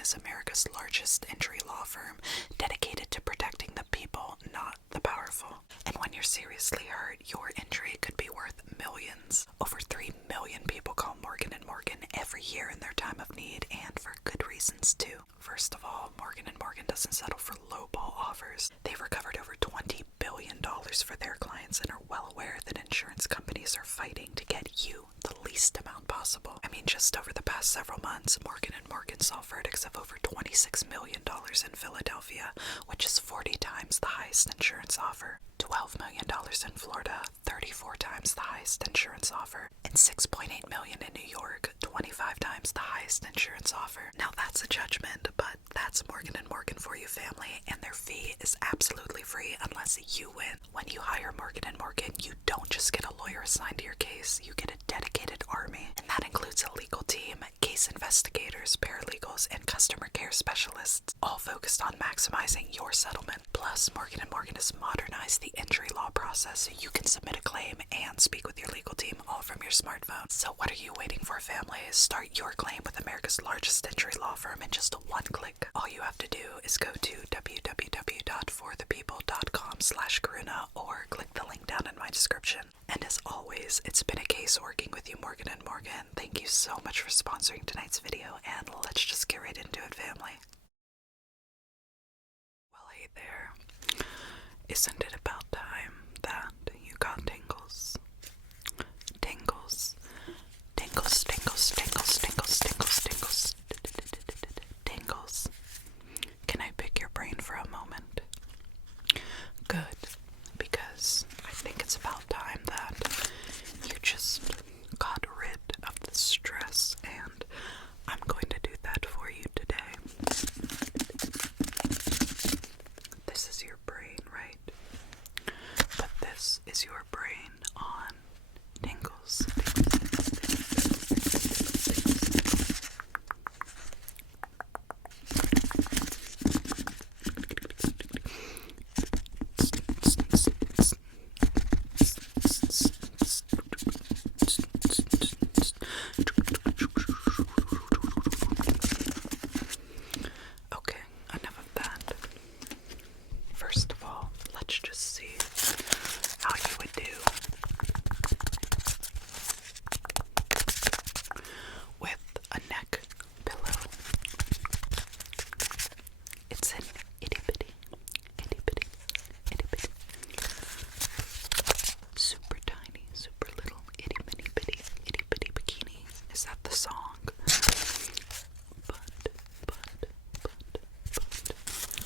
is America's largest injury law firm dedicated to protecting the people, not the powerful. And when you're seriously hurt, your injury could be worth millions. Over 3 million people call Morgan & Morgan every year in their time of need, and for good reasons too. First of all, Morgan & Morgan doesn't settle for lowball offers. They've recovered over $20 billion for their clients and are well aware that insurance companies are fighting to get you the least amount possible. I mean, just over the past several months, Morgan & Morgan saw verdicts of over $26 million in Philadelphia, which is 40 times the highest insurance offer, $12 million in Florida, 34 times the highest insurance offer, and $6.8 million in New York, 25 times the highest insurance offer. Now that's a judgment, but that's Morgan & Morgan for you, family, and their fee is absolutely free unless you win. When you hire Morgan & Morgan, you don't just get a lawyer assigned to your case, you get a dedicated army, and that includes a legal team, case investigators, paralegals, and customer care specialists, all focused on maximizing your settlement. Plus, Morgan & Morgan has modernized the injury law process so you can submit a claim and speak with your legal team all from your smartphone. So what are you waiting for, family? Start your claim with America's largest injury law firm in just one click. All you have to do is go to www.forthepeople.com/Karuna or click the link down in my description. And as always, it's been a case working with you, Morgan & Morgan. Thank you so much for sponsoring tonight's video, and let's just get right into it, family. Well, hey there. Isn't it about time that you got tingles? Tingles. Tingles, tingles, tingles, tingles, tingles, tingles. Tingles. Can I pick your brain for a moment? Good, because I think it's about time that you just got rid of the stress, and I'm going to do that for you today. This is your brain, right? But this is your brain on tingles. Okay, enough of that. First of all, let's just see how you would do with a neck pillow. It's an itty-bitty, itty-bitty, itty-bitty, super tiny, super little, itty-bitty, itty-bitty bikini. Is that the song? But,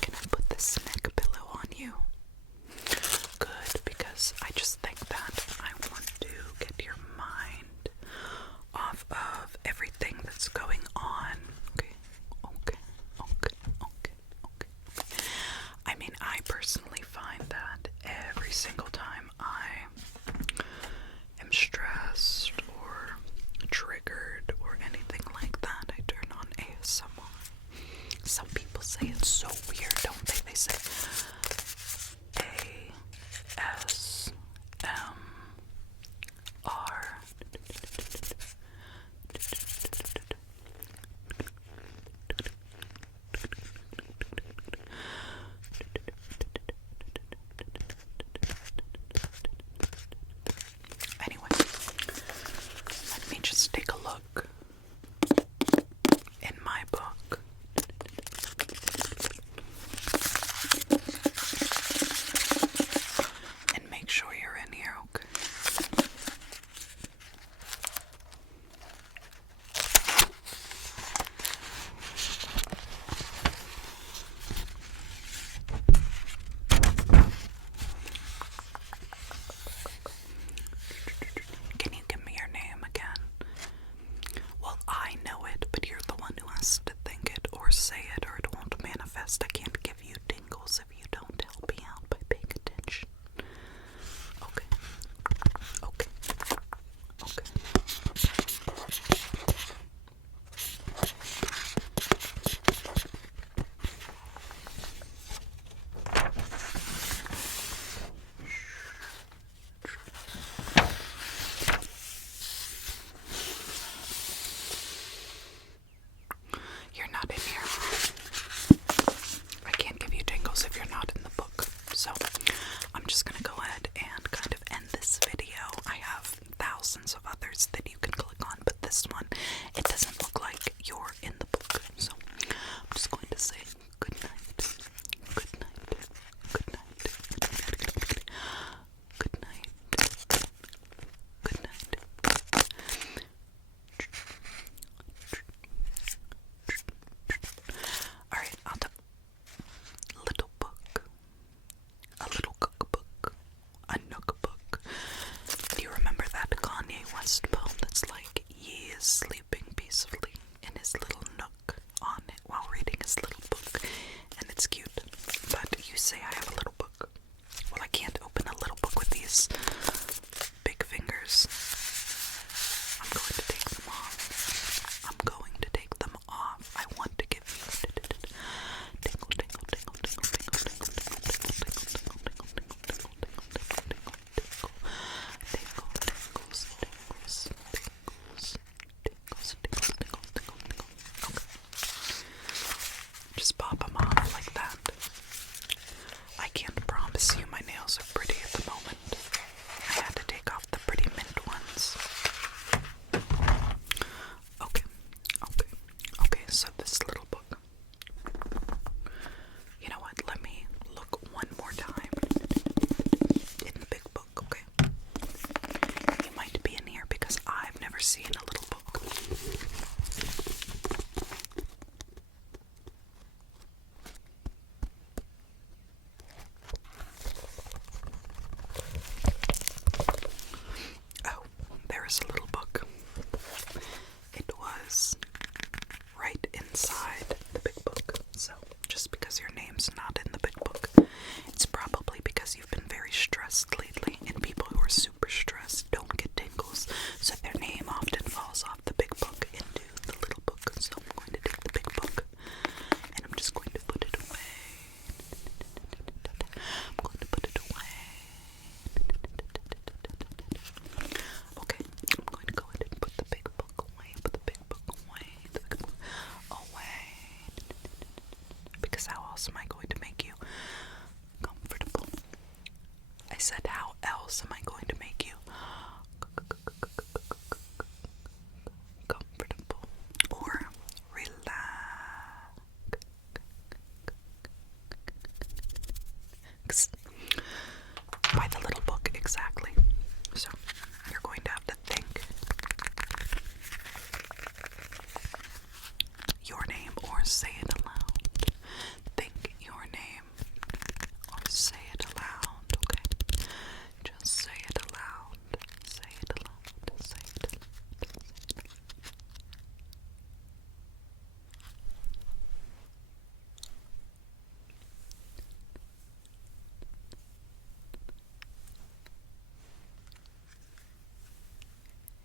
can I put this neck pillow on you? Good, because I just think that I want to get your mind off of everything that's going on. Okay. I mean, I personally find that every single time I am stressed or triggered or anything like that, I turn on ASMR. Some people say it's so weird, don't they? They say ASMR. these big fingers. I'm going to take them off. I'm going to take them off. I want to give you tingle, tingle, tingle, tingle, tingle, tingle, tingle, tingle, tingle, tingle, tingle, tingle, tingle, tingle, tingles, tingles, tingles, tingles, tingles, tingles, tingles. Okay. Just pop them off like that. I can't promise you my nails are pretty at the moment. I had to take off the pretty mint ones. Okay, so this little book. You know what, let me look one more time in the big book, okay? You might be in here because I've never seen a little book. Oh, there is a little book. It was right inside the big book. So, just because your name's not in the big book, it's probably because you've been very stressed lately, and people who are super stressed don't get tingles, so their name often falls off the big book into the little book. So I'm going to take the big book, and I'm just going to put it away. I'm going to put it away. Okay, I'm going to go ahead and put the big book away, away. Because how else am I going to make you comfortable? I said, how else am I going to make you comfortable or relax? By the little book, exactly. So, you're going to have to think your name or say it aloud. Think your name or say it aloud, okay? Just say it aloud. Say it aloud. Say it aloud.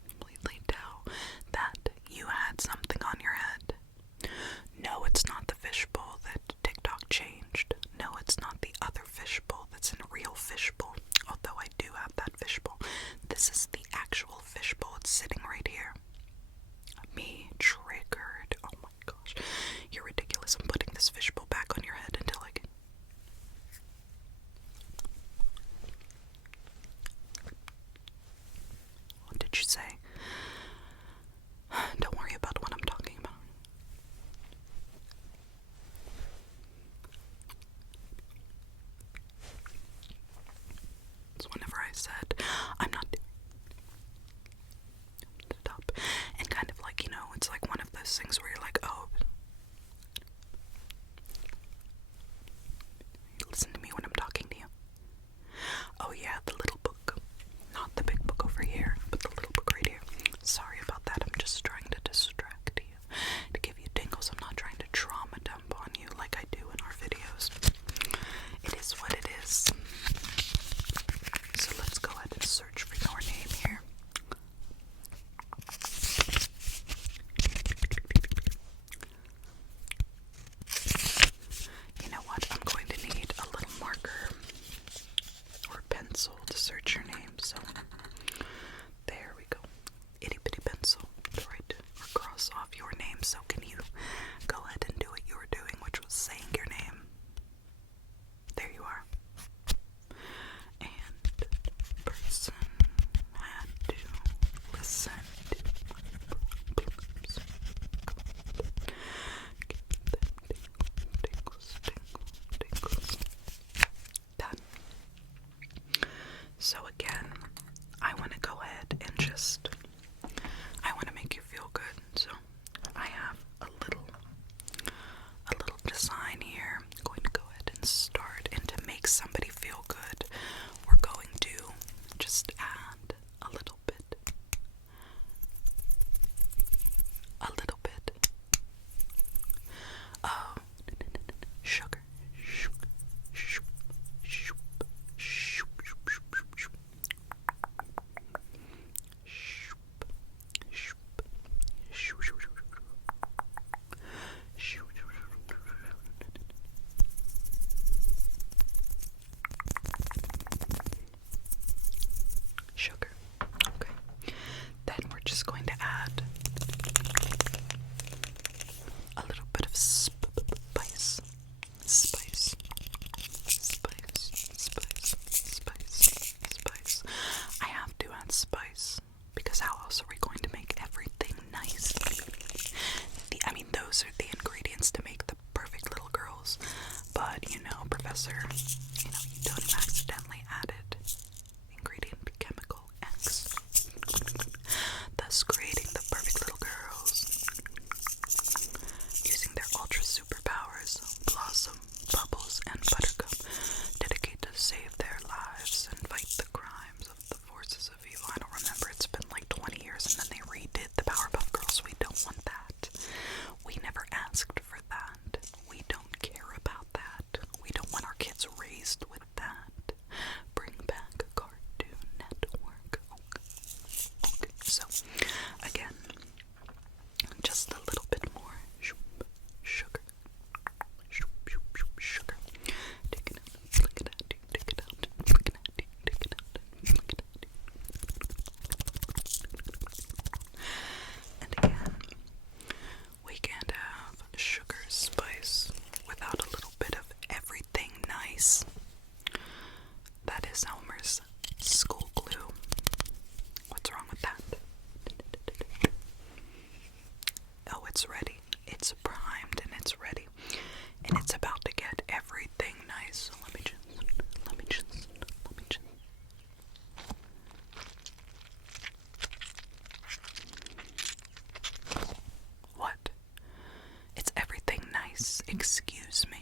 Completely tell that you had something on your head. No, it's not the fishbowl that TikTok changed. No, it's not the other fishbowl that's in a real fishbowl. Although I do have that fishbowl. This is the actual fishbowl. It's sitting right here. Me triggered. Oh my gosh. You're ridiculous. I'm putting this fishbowl back on your head until I can. What did you say? Don't worry about what I'm talking about. It's whenever I said, I'm not doing it up. And kind of like, it's like one of those things where you're like, oh, listen to me when I'm talking to you. Oh yeah, the little book. Not the big book over here, but the little book right here. Sorry about that. I'm just trying to distract you, to give you tingles. I'm not trying to trauma dump on you like I do in our videos. It is what it is. So let's go ahead and search for your name here. You know what? I'm going to need a little marker or pencil to search your name. So there we go. Itty bitty pencil to write or cross off your name. So can you go ahead and do what you were doing, which was saying your name? There you are. And person had to listen to my problems. Give them tingles, tingles, tingles. Done. So again, I want to go ahead and I want to make you feel good. So I have a little design here. I'm going to go ahead and start, and to make somebody feel good, we're going to just add a little bit of sugar. Miss Elmer's school glue. What's wrong with that? Oh, it's ready. It's primed and it's ready. And it's about to get everything nice. So let me just. What? It's everything nice. Excuse me.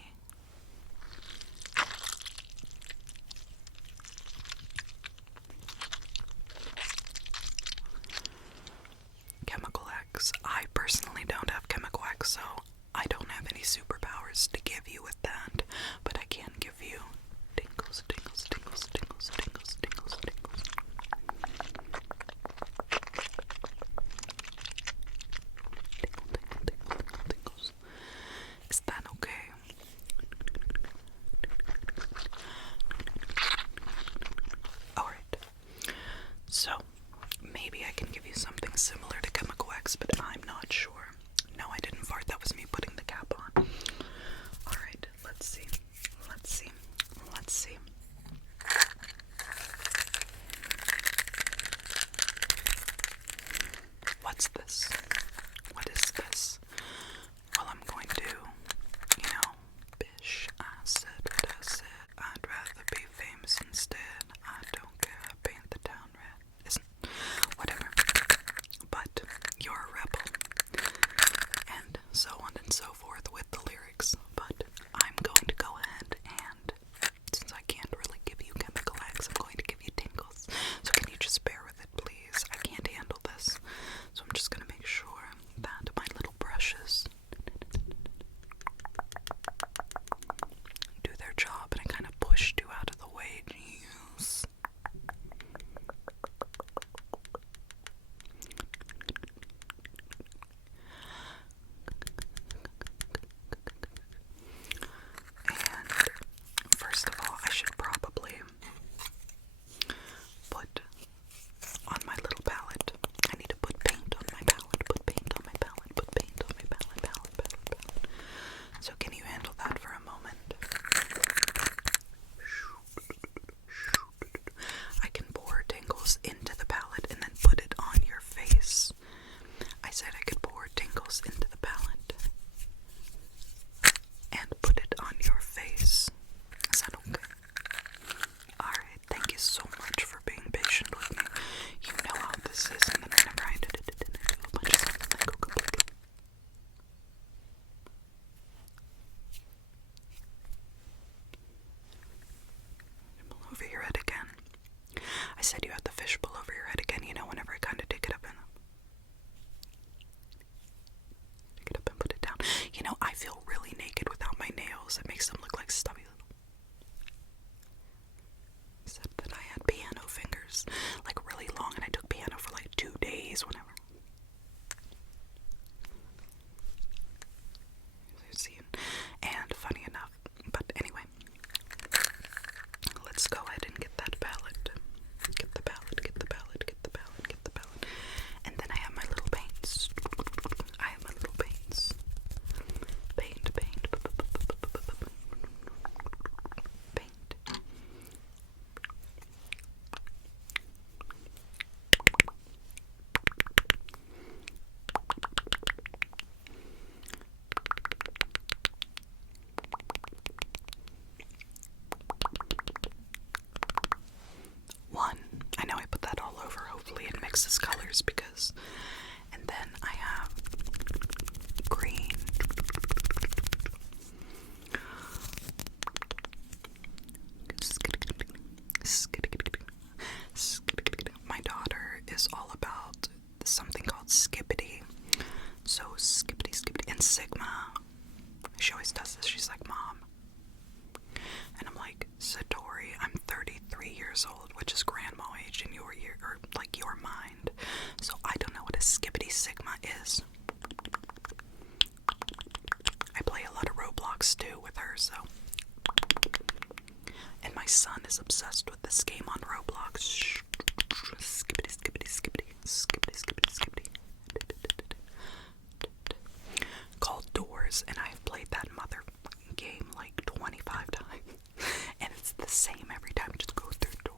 Chemical X. I personally don't have Chemical X, so I don't have any superpowers to give you with that, but I can give you tingles, tingles, tingles, tingles, tingles, tingles, tingles. Tingles. Is that okay? Alright. So, maybe I can give you something similar to Chemical X, but I'm not sure. No, I didn't fart. That was me putting the cap on. Alright, let's see. Let's see. Let's see. What's this? What is this? Well, I'm going to, bish. I said what I said. I'd rather be famous instead. I don't care. I paint the town red. Isn't whatever. But you're a rebel. And so on and so forth with the lyrics. But I'm going to go ahead and, since I can't really give you Chemical X, I'm going to give you Tingles. So can you just bear with it, please? I can't handle this. So I'm just going to make sure that my little brushes do their job, and I kind of pushed you out of the way. Jeez. And first of all, I should probably put on my little palette. I need to put paint on my palette, put paint on my palette, put paint on my palette. So can you handle that for a moment? I can pour Tingles into the palette and then put it on your face. I said I could pour Tingles into the palette and put it on your face. Is that okay? Alright, thank you so much for being patient with me. You know how this is, and then whenever I did a bunch of stuff, and then go completely. Pull over your head again. I said you had the fish pull over your head again, whenever I kind of take it up and put it down. I feel really naked without my nails. It makes them look like stubby little. Except that I had piano fingers, like really long, and I took piano for like 2 days, whenever. And funny enough, but anyway, let's go ahead and get that palette. Get the palette, get the palette, get the palette, get the palette. And then I have my little paints. Paint. I know I put that all over. Hopefully it mixes colors because, and then I have green. My daughter is all about something called skippity. So skippity, and Sigma. She always does this. She's like, Mom. And I'm like, Satori, I'm 33 years old, which is grandma age in your year, or like your mind. So I don't know what a skippity Sigma is. I play a lot of Roblox too with her, so. And my son is obsessed with this game on Roblox. Skippity, skippity, skippity, skippity, skippity, skippity. Called Doors, and I've played that mother game like 25 times. And it's the same every time. Just go through doors.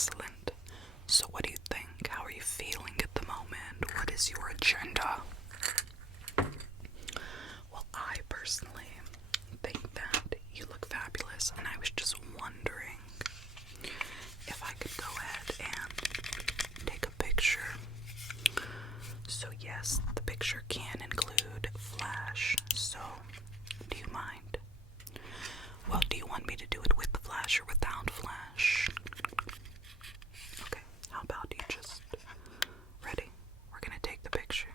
Excellent. So what do you think? How are you feeling at the moment? What is your agenda? Well, I personally think that you look fabulous, and I was just wondering if I could go ahead and take a picture. So yes, the picture can include flash, so do you mind? Well, do you want me to do it with the flash or without flash? Okay, how about you just... Ready? We're gonna take the picture.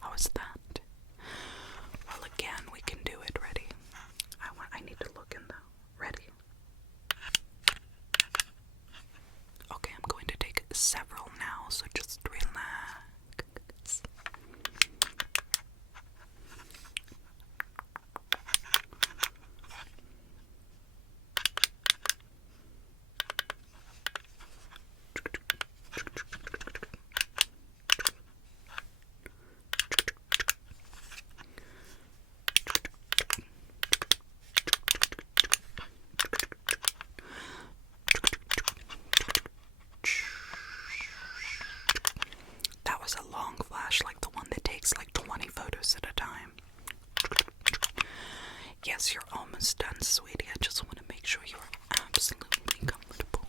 How is that? Well, again, we can do it. Ready? I need to look in though. Ready? Okay, I'm going to take several now, so just relax. That was a long flash, like the one that takes like 20 photos at a time. Yes, you're almost done, sweetie. I just want to make sure you are absolutely comfortable.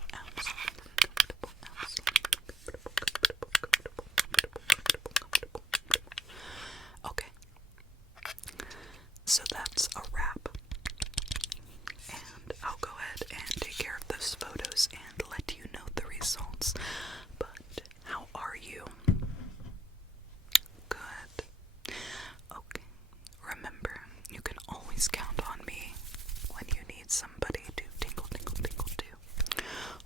Okay. So that's a wrap. And I'll go ahead and take care of those photos and let you know the results. But how are you? Good. Okay. Remember, you can always count on me when you need somebody to tingle to,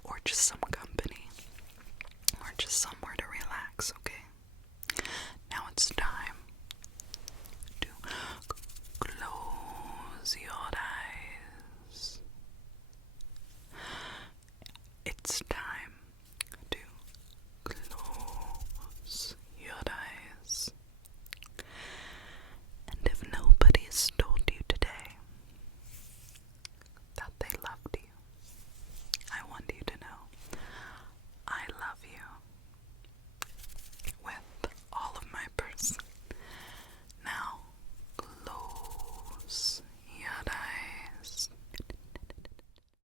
or just some company, or just somewhere to relax, okay?